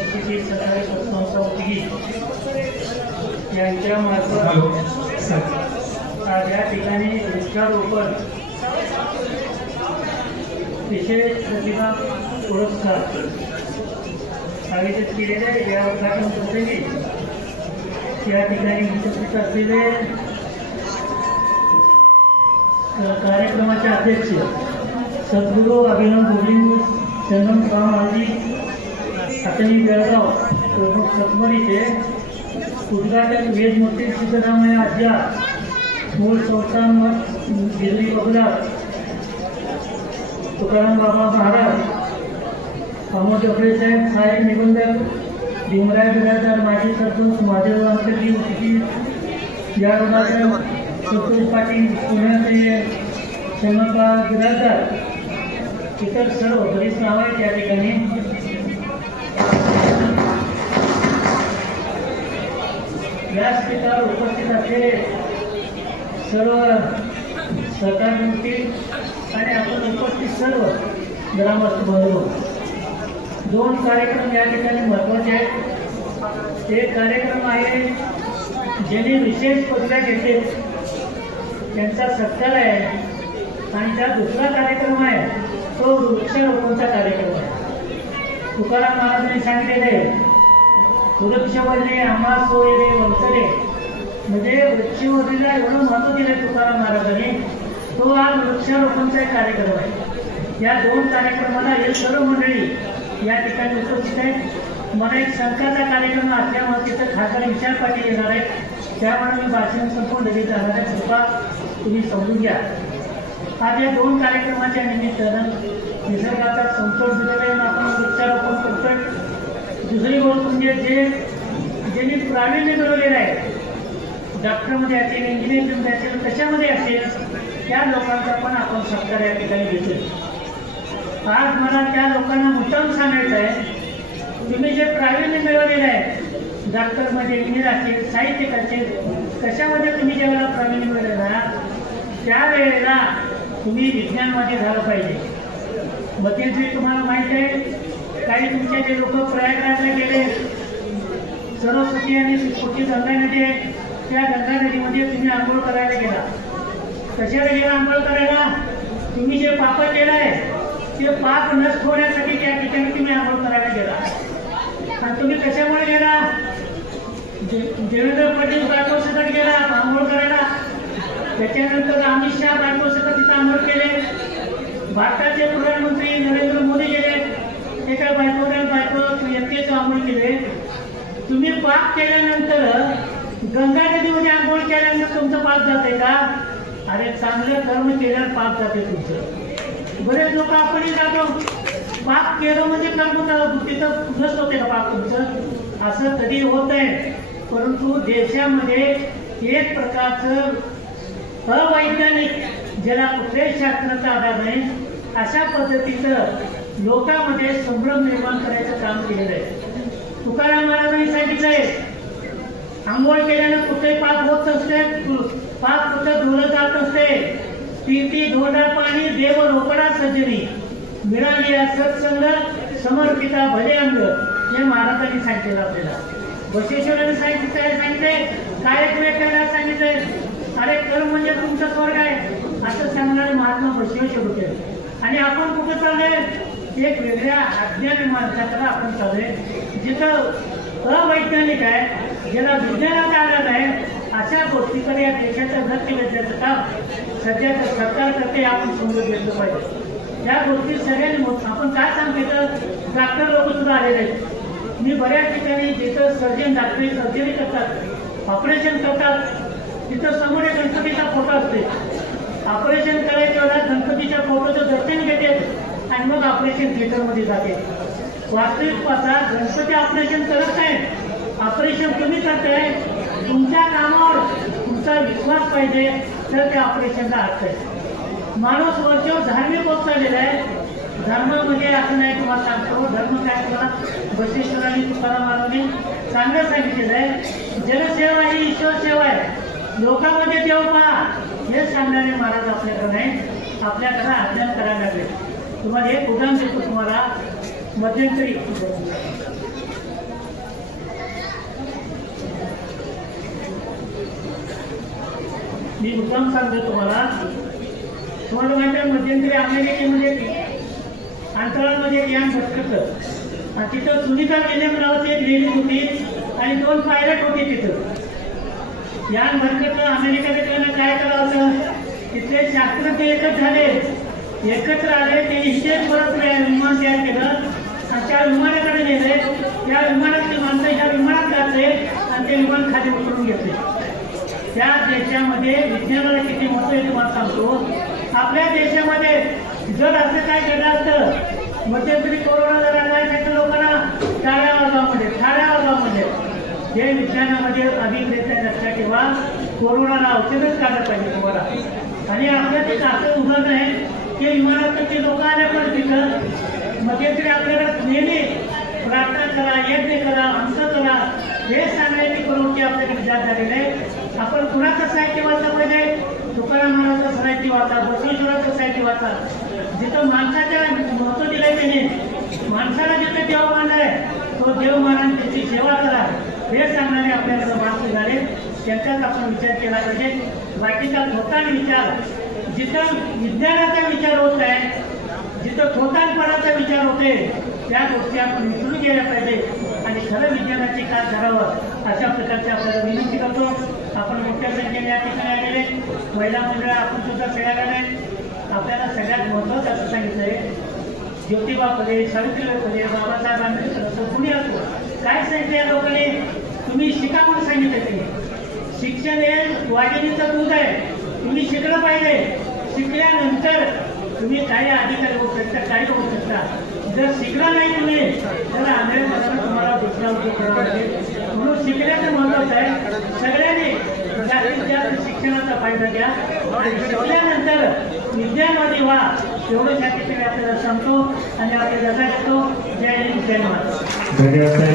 संस्थेची सरकारी संस्था होती यांच्या मार्फत आज या ठिकाणी वृक्षारोपण विशेष प्रतिभा पुरस्कार आयोजित केलेले या उद्घाटन प्रसंगी या ठिकाणी उपस्थित असलेले कार्यक्रमाचे अध्यक्ष सद्गुरू अभिनव गोविंद चंदन स्वामी अतनी बेळगाव प्रमुख सत्मरीचे उद्घाटक वेदमूर्ती सिद्धरामय्या आज्या मूळ संस्थान मठ गिरणी बगला तुकाराम बाबा महाराज अमोद डोकरे साहेब सहाय्यक निबंधक भीमराय बिराजदार माजी सरपंच महादेव आमकरजी उपस्थित या रोगाचे संतोष पाटील पुण्याचे शंकरबा बिराजदार इतर सर्व बरीच नावं आहेत या ठिकाणी व्यासपीठावर उपस्थित असलेले सर्व सरकार मंत्री आणि आपण उपस्थित सर्व ग्रामस्थ बंधू दोन कार्यक्रम या ठिकाणी महत्त्वाचे आहेत। एक कार्यक्रम आहे ज्यांनी विशेष पदव्या घेतले त्यांचा सत्कार आहे आणि त्या दुसरा कार्यक्रम आहे तो वृक्षारोपणचा कार्यक्रम आहे। तुकाराम महाराजांनी सांगितलेले वृक्ष वल्ले आम्हा सोयरे वंचले म्हणजे वृक्षवल्लीला एवढं महत्त्व दिले तुकाराम महाराजांनी तो आज वृक्षारोपणचा कार्यक्रम आहे। या दोन कार्यक्रमाला हे सर्व मंडळी या ठिकाणी उपस्थित आहेत। मला एक संघाचा कार्यक्रम असल्यामुळे तिथं खासदार विशाल पाटील येणार आहेत त्यामुळे मी भाषण संपूर्ण लगेच जाणार आहे कृपा तुम्ही समजून घ्या। आज या दोन कार्यक्रमाच्या निमित्तानं निसर्गाचा समतोल बिघडल्यानं आपण वृक्षारोपण करतोय। दुसरी गोष्ट म्हणजे ज्यांनी प्रावीण्य मिळवलेलं आहे डॉक्टरमध्ये असेल इंजिनिअरिंगमध्ये असेल कशामध्ये असेल त्या लोकांचा पण आपण सत्कार या ठिकाणी घेतोय। आज मला त्या लोकांना मुद्दाम सांगायचं आहे तुम्ही जे प्रावीण्य मिळवलेलं आहे डॉक्टरमध्ये इंजिनियर असेल साहित्यिक असेल कशामध्ये तुम्ही ज्यावेळेला प्रावीण्य मिळवलेलं आहात त्यावेळेला तुम्ही विज्ञानमध्ये झालं पाहिजे। मध्यंतरी तुम्हाला माहीत आहे काही तुमचे जे लोक प्रयागराजला गेले सरस्वती आणि मोठी गंगा नदी आहे त्या गंगा नदीमध्ये तुम्ही आंघोळ करायला गेला कशाला गेला आंघोळ करायला तुम्ही जे पाप केलं आहे ते पाप नष्ट होण्यासाठी त्या ठिकाणी तुम्ही आंघोळ करायला गेला आणि तुम्ही कशामुळे गेला देवेंद्र फडणवीस बायकोसकट गेला आंघोळ करायला त्याच्यानंतर अमित शहा बायकोसकट तिथं आंघोळ केले भारताचे प्रधानमंत्री नरेंद्र मोदी गेले एका बायको व्यक्तीचं आंघोळ केले। तुम्ही पाप केल्यानंतर गंगा नदीमध्ये आंघोळ केल्यानंतर तुमचं पाप जाते का अरे चांगलं कर्म केल्यावर पाप जाते तुमचं। बरेच लोक आपण जातो पाप केलं म्हणजे कर्म तिथं नष्ट होते का पाप तुमचं असं कधी होत आहे। परंतु देशामध्ये एक प्रकारचं अवैज्ञानिक ज्याला कुठल्याही शास्त्राचा आधार नाही अशा पद्धतीचं लोकांमध्ये संभ्रम निर्माण करायचं काम केलेलं आहे। तुकाराम महाराजांनी सांगितलंय आंघोळ केल्यानं कुठे पाप होत नसते पाप कुठं धुलं जात नसते तीर्थी धोडा पाणी देव रोकडा सज्जनी मिळाली सत्संग समर्पिता भले अंग हे महाराजांनी सांगितलं आपल्याला। बसवेश्वरांनी सांगितले काय वेळेला सांगितलंय अरे कर्म म्हणजे तुमचा स्वर्ग आहे असं सांगणारे महात्मा बसवेश्वर होते आणि आपण कुठं चाललोय एक वेगळ्या अज्ञानी माणसाकडे आपण चाललोय जिथं अवैज्ञानिक आहे ज्याला विज्ञानाचा आधार आहे अशा गोष्टीकडे या देशाचं लक्ष वेधण्याचं काम सध्याचं सरकार करते आपण समजून घेतलं पाहिजे। या गोष्टी सगळ्यांनी आपण काय सांगतो डॉक्टर लोक सुद्धा आलेले आहेत मी बऱ्याच ठिकाणी जिथं सर्जन डॉक्टरी सर्जरी करतात ऑपरेशन करतात तिथं समोर एक गणपतीचा फोटो असते ऑपरेशन करायच्या वेळेला गणपतीच्या फोटोचं दर्शन घेते आणि मग ऑपरेशन थिएटरमध्ये जाते। वास्तविक पाहता गणपती ऑपरेशन करत नाही ऑपरेशन तुम्ही करताय तुमच्या कामावर तुमचा विश्वास पाहिजे तर त्या ऑपरेशनला अर्थ आहे। माणूस वर्षावर धार्मिक होत चाललेला आहे धर्मामध्ये असं नाही तुम्हाला सांगतो धर्म काय तुम्हाला बसवेश्वरांनी तुकाराम महाराजांनी चांगलं सांगितलेलं आहे जनसेवा ही ईश्वर सेवा आहे लोकांमध्ये देव पहा हे सांगणारे महाराज आपल्याकडे नाही आपल्याकडे अध्ययन करायला लागले। तुम्हाला एक उदाहरण देतो तुम्हाला मध्यंतरी सांगतो तुम्हाला माहिती आहे, मध्यंतरी अमेरिकेमध्ये अंतराळमध्ये यान भटकलं आणि तिथं सुनीता विल्यम नावाची एक लेडी होती आणि 2 पायलट होते. तिथं यान भटकलं. अमेरिकेने त्यांना काय करावं होतं, तिथले शास्त्रज्ञ एकत्र झाले, एकत्र आले. ते इथे परत विमान तयार केलं आणि त्या विमानाकडे नेले. त्या विमानातली माणसं ह्या विमानात घातले आणि ते विमान खाली उतरून घेतले. त्या देशामध्ये विज्ञानाला किती महत्व आहे तुम्हाला सांगतो. आपल्या देशामध्ये जर असं काय घडलं असतं, मध्यंतरी कोरोना जर आला तर लोकांना टाळ्या वाजवामध्ये हे विज्ञानामध्ये अधिकरित्या लक्षात ठेवा. कोरोनाला औषधच काढलं पाहिजे तुम्हाला. आणि आपल्या तिथं असं उदाहरण आहे की विमानात ते लोक आले पण तिथं मध्यंतरी आपल्याला नेहमी प्रार्थना करा, यज्ञ करा, अंक करा हे सांगण्याची प्रवृत्ती आपल्याकडे जास्त झालेली आहे. आपण कुणाचं साहित्य वाचा पाहिजे, तुकाराम महाराजांचं साहित्य वाचा, बसवेश्वराचं साहित्य वाचा. जिथं माणसाच्या महत्व दिलंय त्याने, माणसाला जिथं देव मानलाय तो देव मानून त्याची सेवा करा हे सांगणारे आपल्याकडे माणसं झाले. त्यांचाच आपण विचार केला पाहिजे. बाकीचा थोतान विचार, जिथं विज्ञानाचा विचार होत आहे, जिथं थोतानपणाचा विचार होते त्या गोष्टी आपण विसरून गेल्या पाहिजे आणि खरं विज्ञानाचे काम करावं अशा प्रकारची आपल्याला विनंती करतो. आपण मोठ्या संख्येने या ठिकाणी आलेले महिला मंडळ आपण सुद्धा सगळ्या आले. आपल्याला सगळ्यात महत्त्वाचं असं सांगितलंय, ज्योतिबा फुले, सावित्रीबाई फुले, बाबासाहेब आंबेडकर कुणी असो काय सांगितलं या लोकांनी, तुम्ही शिका म्हणून सांगितलं. ते शिक्षण हे वाघिणीचं दूध आहे. तुम्ही शिकलं पाहिजे. शिकल्यानंतर तुम्ही काही अधिकारी होऊ शकता, काही होऊ शकता. जर शिकला नाही तुम्ही तर आंधळेपणाला तुम्हाला दुसरा उद्योग करावा लागेल. म्हणून शिकण्याचं महत्त्वाचं आहे. सगळ्यांनी जास्तीत जास्त शिक्षणाचा फायदा घ्या. शिकल्यानंतर विज्ञानवादी व्हा एवढं त्या ठिकाणी आपल्याला सांगतो आणि आपल्या जगात येतो. जय हिंद, जय महाराष्ट्र.